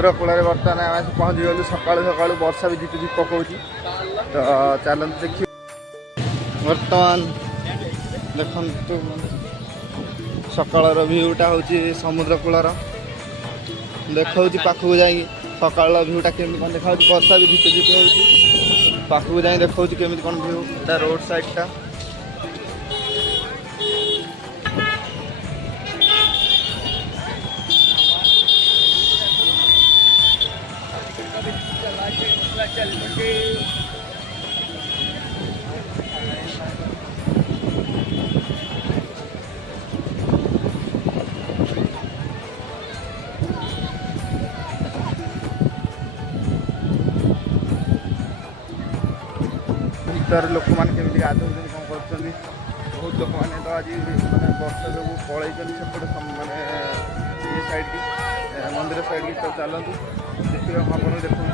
समुद्र कूल बर्तमान आम पहुँची गलु सका सका वर्षा भी झिप झिप पकाऊँ तो चलते देखिए बर्तमान देखु सकाल भ्यूटा हूँ समुद्र कूलर देखा पाखक जा सकाल भ्यूटा केमी कौन देखा वर्षा भी झिप झिप हो पाखक जा देखा केमी कौन भ्यू एटा रोड साइडटा भीतर लोक मैंने केमी गाधो कौन कर बहुत लोक मैंने तो आज मैंने वर्षा जो पलैन सेपटे मैंने ये साइड की मंदिर साइड की तो चलतु देखिए आप देखो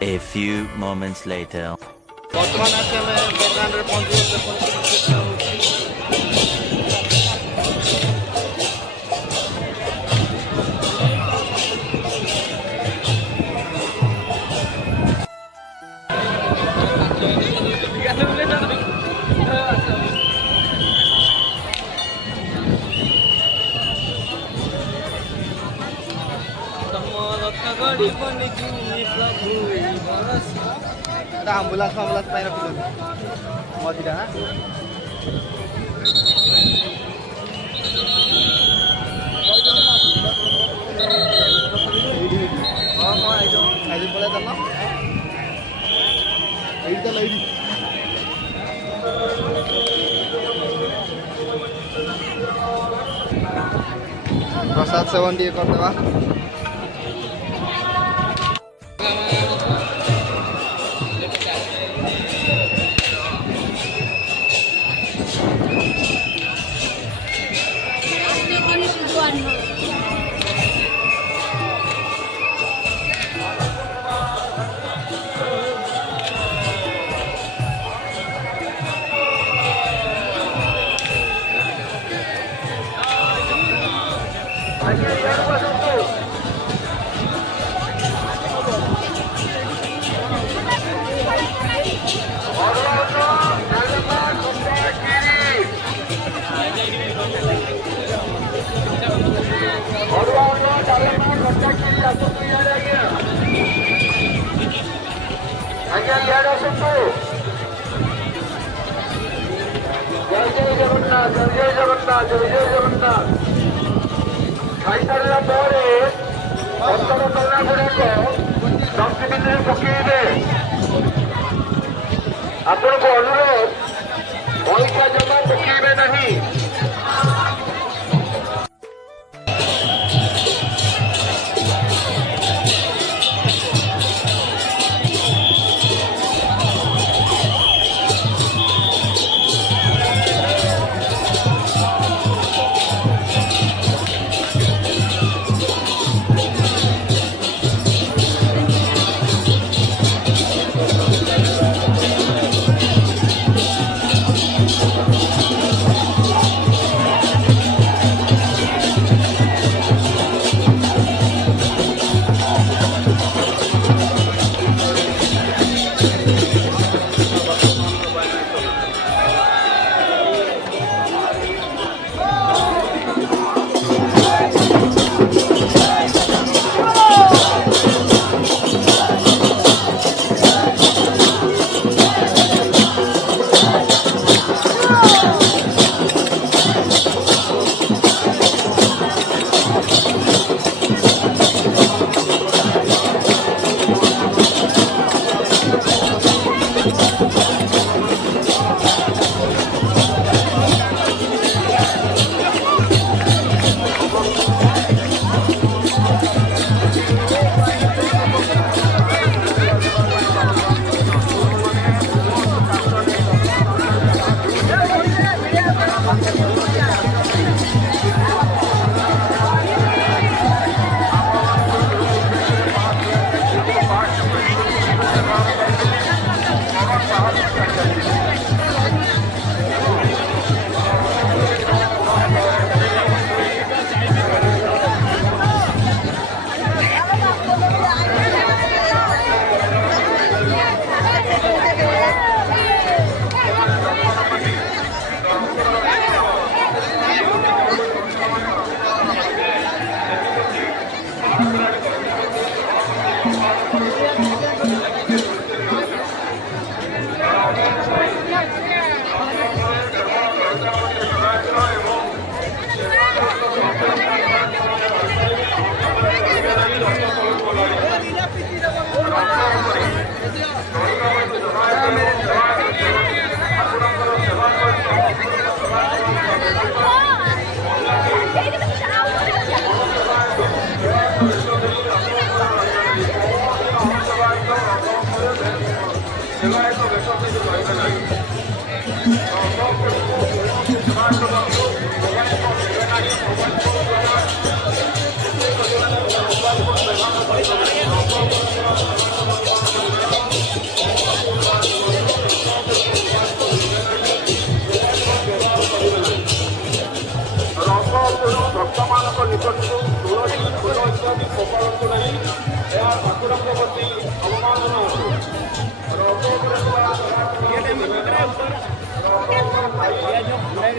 A few moments later. वर्तमान आम बरगान पहुँच आम्बुलांस पाई रखी मझीटा पड़ा चल प्रसाद सेवन टे करदेवा जय जगन्नाथ खाई सारा पर कला गुड़ाक डस्टबिन पकड़े आपन को अनुरोध पैसा जमा पकड़े नहीं।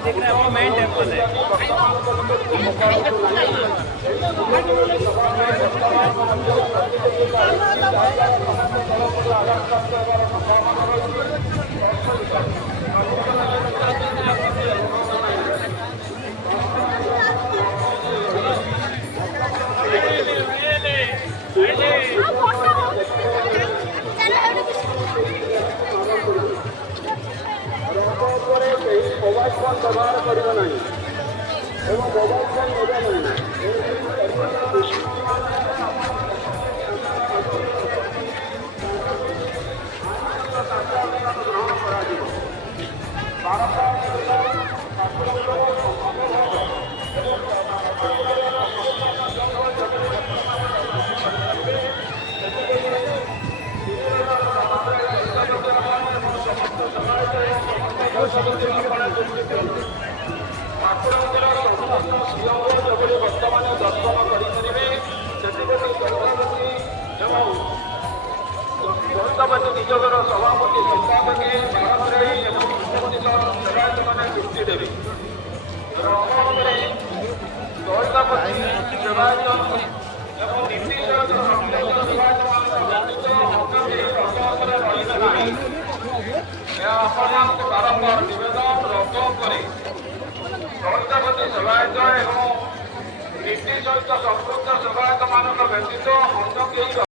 देख रहे हैं आपको मेन टेम्पल है। ନିଯୋଗର ସଭାପତି ସଂସ୍ଥାପତି ଭାରତରେ ଏବଂ ସେବାୟତମାନେ ଦୃଷ୍ଟି ଦେବେ। ରଙ୍ଗରେ ଦଳିତପତି ସେବାୟତ ଏବଂ ନୀତି ଏହା ଆପଣମାନଙ୍କୁ ବାରମ୍ବାର ନିବେଦନ ରଙ୍ଗ କରି ଦଳିତପତି ସେବାୟତ ଏବଂ ନୀତି ସହିତ ସମ୍ପୃକ୍ତ ସେବାୟତମାନଙ୍କ ବ୍ୟତୀତ ଅନ୍ୟ କେହି